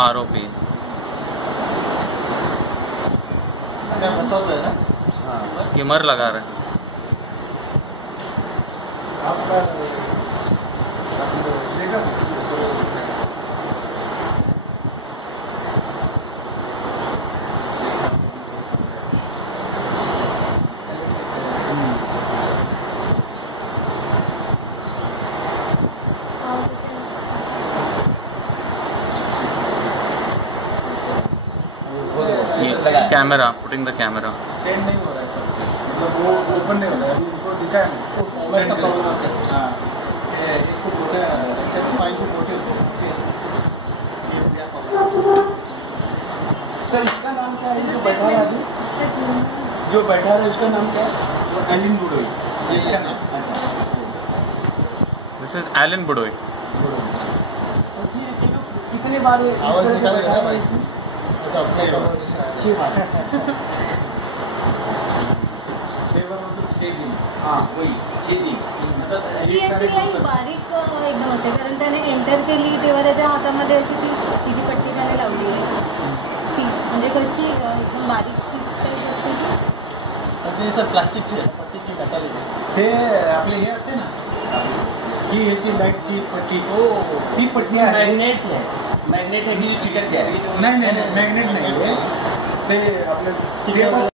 आरोपी बसवतोय ना. स्किमर लगा रहे. Camera putting the camera send नहीं हो रहा है सर, मतलब वो ओपन नहीं हो रहा है. अभी उनको दिखा है तो फॉर्मेटचा प्रॉब्लेम असेल. हे खूप मोठ्या त्याच्यात फाईल खूप मोठी होती. सर. इसका नाम क्या है जो बैठा है अभी, जो बैठा है उसका नाम क्या है? एलिन बुडोई इसका नाम. अच्छा, दिस इज एलन बुडोई. कितने बार आवाज निकालेगा ना भाई. 6 बार. 6 बार मतलब 6 दिन. हाँ वही 6 दिन. ती अशी काही बारीक एकदम असते, कारण त्याने एंटर केली तेव्हा त्याच्या हातामध्ये अशी ती तिची पट्टी त्याने लावली आहे. ती म्हणजे कशी एकदम बारीक चीज टाईप असते. ते सर प्लास्टिकची आहे पट्टी की मेटॅलिक आहे. ते आपले हे असते ना ही याची लाईटची पट्टी. ती पट्टी मॅग्नेट आहे. मॅग्नेट आहे की चिकट आहे. नाही मॅग्नेट नाही ते आपलं